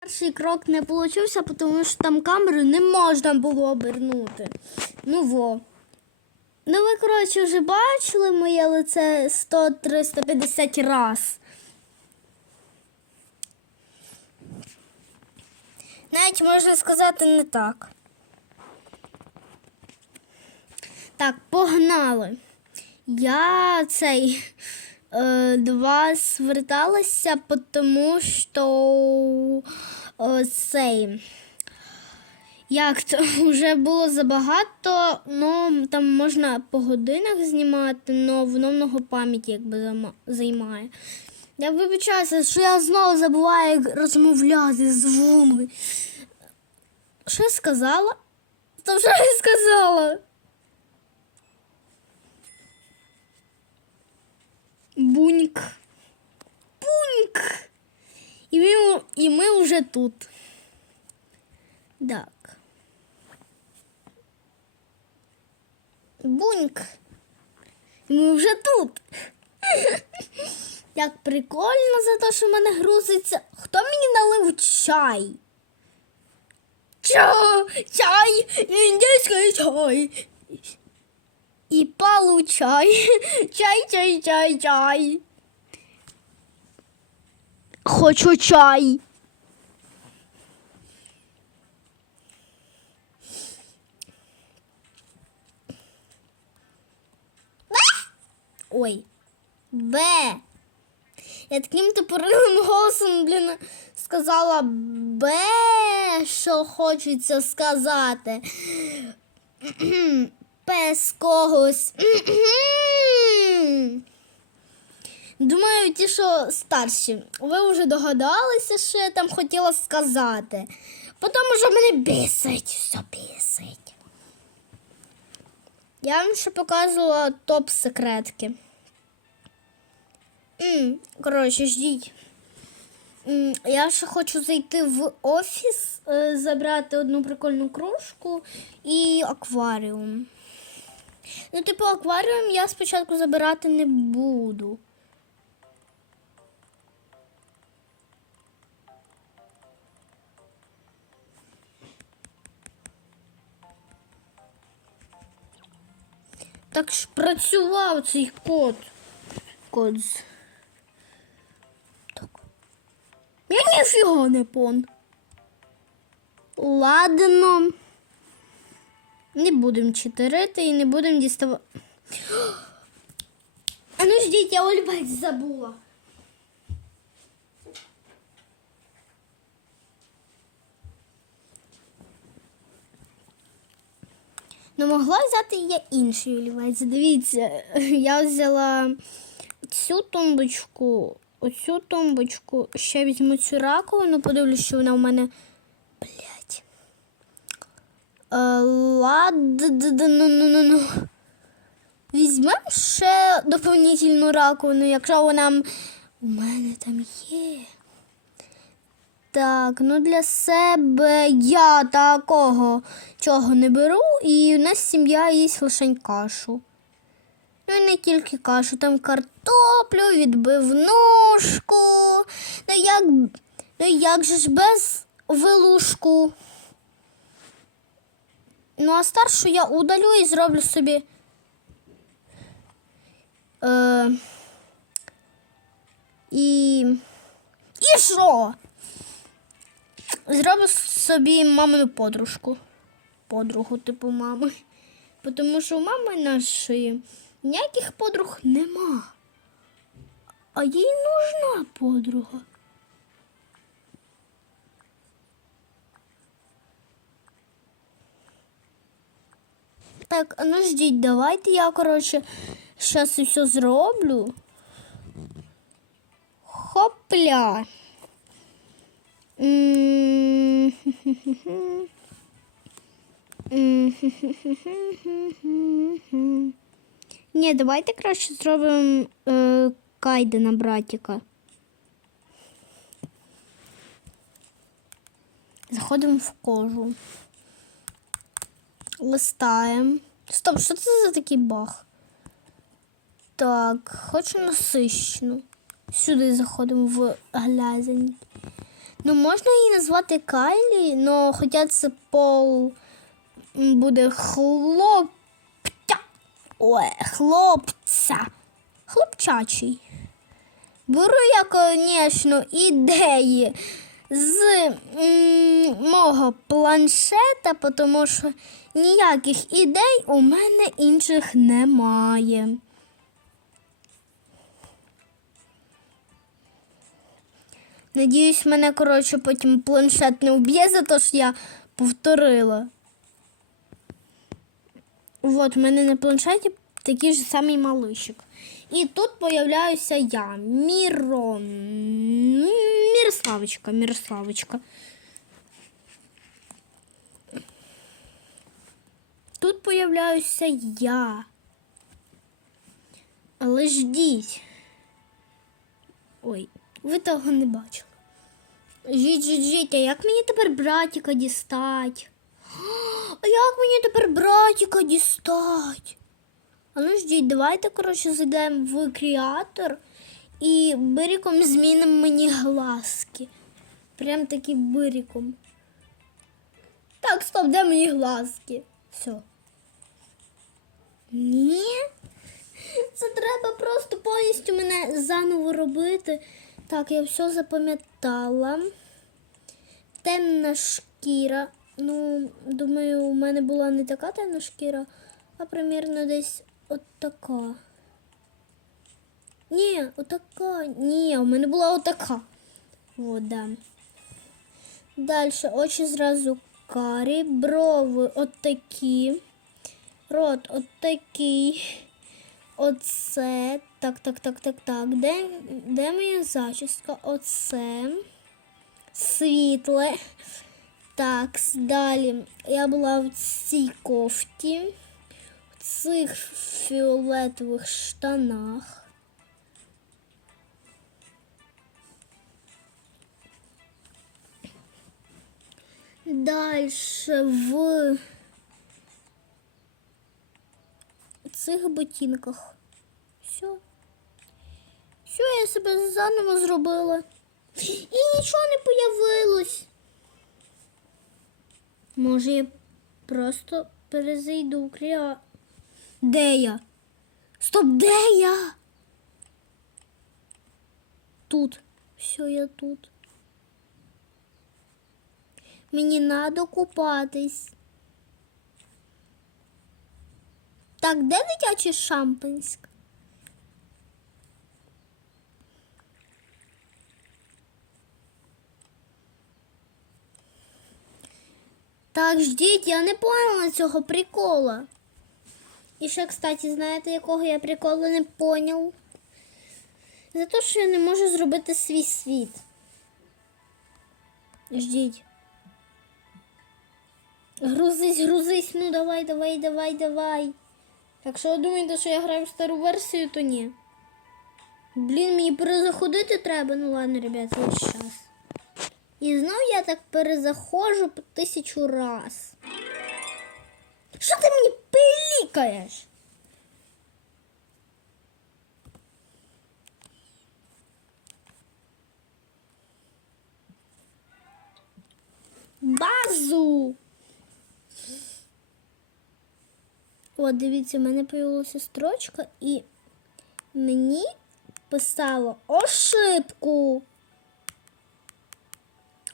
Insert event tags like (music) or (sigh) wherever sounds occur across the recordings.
Перший крок не вийшов, тому що там камеру не можна було обернути. Ну во. Ну, ви, коротше, вже бачили моє лице 100-350 раз. Навіть можна сказати не так. Так, погнали. Я цей до вас зверталася, тому що е, цей. Як то (laughs) вже було забагато, ну там можна по годинах знімати, але воно много пам'яті якби займає. Я вибачаюся, що я знову забуваю розмовляти з вами. Що я сказала? То що я сказала? Буньк. Буньк. І ми, і ми вже тут. Так. Буньк. І ми вже тут. Як прикольно за те, що в мене грузиться. Хто мені налив чай? Чай, чай, індійський чай. І получай. (laughs) Чай, чай, чай, чай. Хочу чай. Ой. Б. Я таким тупорилим голосом, блін, сказала Б, що хочеться сказати. (clears throat) Пес когось. (clears throat) Думаю, ті, що старші, ви вже догадалися, що я там хотіла сказати. Тому що мене бісить, все бісить. Я вам ще показувала топ секретки. Коротше, ждіть. Я ще хочу зайти в офіс, е, забрати одну прикольну кружку і акваріум. Ну, типу, акваріум я спочатку забирати не буду. Так ж працював цей код. Код. Так. Я ніфіга не пон. Ладно. Не будемо читерити і не будемо діставати. (gasps) А ну ждіть, я олівець забула. Ну, могла взяти я інший олівець. Дивіться, (laughs) я взяла цю тумбочку, оцю тумбочку, ще візьму цю раковину, подивлюсь, що вона у мене. Блять. Ладно. Візьмемо ще доповнительну раковину, якщо вона у мене там є. Так, ну для себе я такого чого не беру, і у нас сім'я їсть лише кашу. Ну і не тільки кашу, там картоплю, відбивнушку. Ну як, ну як же ж без вилушку? Ну, а старшу я удалю і зроблю собі. Е, і. І що? Зроблю собі мамину подружку. Подругу, типу мами. Тому що у мами нашої ніяких подруг нема. А їй нужна подруга. Так, ну ждіть, давайте я, коротше, зараз все зроблю. Хопля. (laughs) Ні, давайте краще зробимо е, кайдена братіка. Заходимо в кожу. Листаємо. Стоп, що це за такий баг? Так, хочу насищену. Сюди заходимо в глязень. Ну, можна її назвати Кайлі, але хоча це пол буде хлопця. Ой, хлопця. Хлопчачий. Беру я, звісно, ідеї з мого планшета, тому що ніяких ідей у мене інших немає. Надіюсь, мене, коротше, потім планшет не вб'є за те, що я повторила. От, в мене на планшеті такий ж самий малишик. І тут появляюся я, Міро. Мірославочка, Мірославочка. Тут появляюся я. Але ждіть. Ой, ви того не бачили. Жіть, жіть, жіть, а як мені тепер братіка дістать? А як мені тепер братіка дістать? А ну ждіть, давайте, коротше, зайдемо в креатор і биріком змінимо мені глазки. Прям таки биріком. Так, стоп, де мої глазки? Все. Ні. Це треба просто повністю мене заново робити. Так, я все запам'ятала. Темна шкіра. Ну, думаю, у мене була не така темна шкіра, а примірно десь от така. Ні, отака. Ні, у мене була отака. От, да. Далі очі зразу карі, брови отакі. Рот отакий. Оце. Так, так, так, так, так. Де, де моя зачіска? Оце. Світле. Так, далі. Я була в цій кофті, в цих фіолетових штанах. Далі в цих ботинках. Все. Все, я себе заново зробила. І нічого не появилось. Може, я просто перезайду кріа. Де я? Стоп, де я? Тут. Все, я тут. Мені надо купатись. Так, де дитячий шампанськ? Так, ждіть, я не поняла цього прикола. І ще, кстати, знаєте, якого я прикола не поняв? За те, що я не можу зробити свій світ. Ждіть. Грузись, грузись, ну давай, давай, давай, давай. Якщо ви думаєте, що я граю в стару версію, то ні. Блін, мені перезаходити треба. Ну ладно, ребят, лише час. І знов я так перезаходжу по тисячу раз. Що ти мені пилікаєш? Базу. От, дивіться, в мене появилася строчка і мені писало ошибку.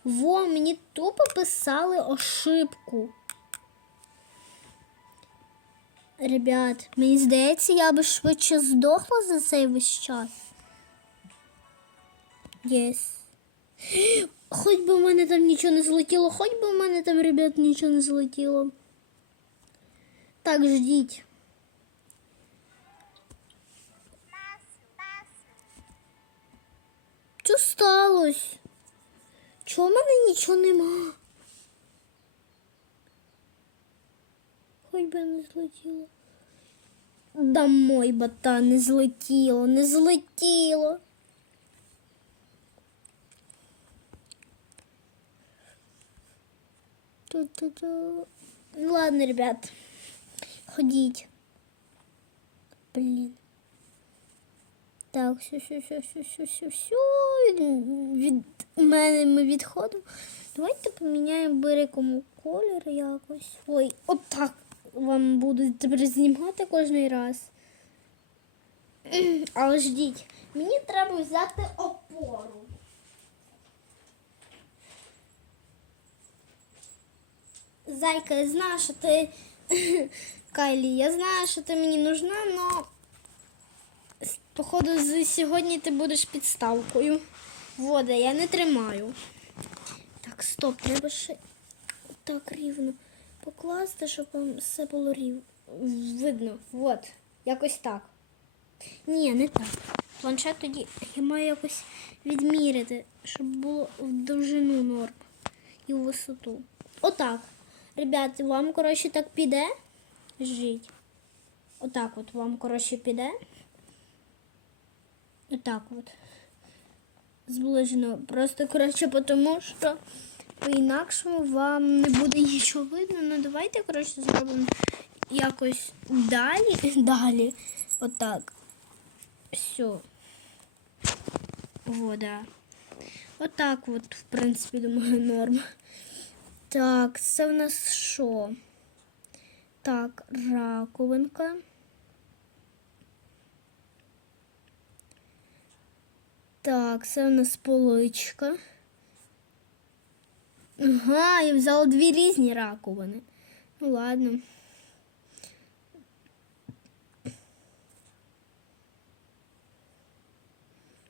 Во, мені тупо писали ошибку. Ребят, мені здається, я би швидше здохла за цей весь час. Єс. Хоч би в мене там нічого не злетіло, хоч би в мене там, ребят, нічого не злетіло. Так, ждіть. Що сталося? Чого в мене нічого нема? Хоч би не злетіло. Домой, бота, не злетіло, не злетіло. Ту-ту-ту. Ну ладно, ребят. Ходіть. Блін. Так, все, все, все, все, все, все, все. Від... мене ми відходимо. Давайте поміняємо берекому колір якось. Ой, отак вам буду тепер знімати кожен раз. Але ждіть, мені треба взяти опору. Зайка, я знаю, що ти. (clears throat) Кайлі, я знаю, що ти мені нужна, но походу з сьогодні ти будеш підставкою. Вода, я не тримаю. Так, стоп, треба ще так рівно покласти, щоб вам все було рівно. Видно. Вот. Якось так. Ні, не так. Планшет тоді я маю якось відміряти, щоб було в довжину норм і у висоту. Отак. Ребят, вам, коротше, так піде. Жіть. Отак от вам, коротше, піде. Отак от. Зближено. Просто, коротше, тому що по-інакшому вам не буде нічого видно. Ну давайте, коротше, зробимо якось далі. (laughs) Далі. Отак. Все. Вода. Отак от, в принципі, думаю, норм. Так, це в нас що? Так, раковинка. Так, це в нас поличка. Ага, я взяла дві різні раковини. Ну ладно.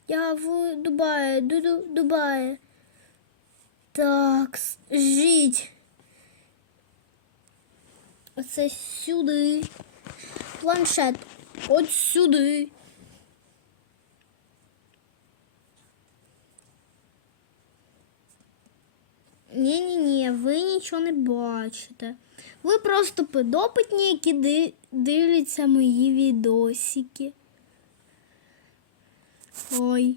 Я в Дубаї, Дубаї. Так, жіть. Оце сюди. Планшет. От сюди. Ні-ні-ні, ви нічого не бачите. Ви просто підопитні, які дивляться мої відосики. Ой.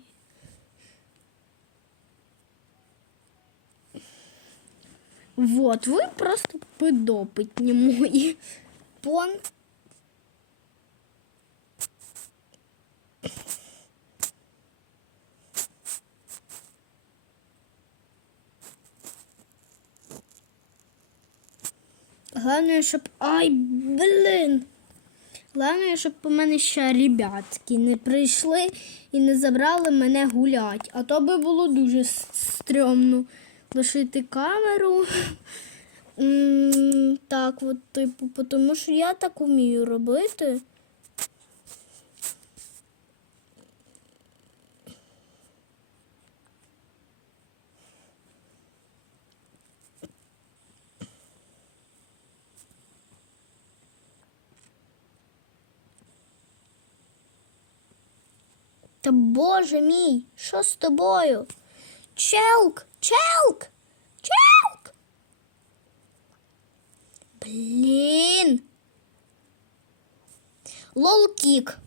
Вот, ви просто підопитні мої. (laughs) Пон. Головне, щоб. Ай, блин. Головне, щоб по мене ще ребятки не прийшли і не забрали мене гулять. А то би було дуже стрьомно лишити камеру. Так, от, типу, тому що я так вмію робити. Та боже мій, що з тобою? Челк, челк, челк. Блін. Лолкік.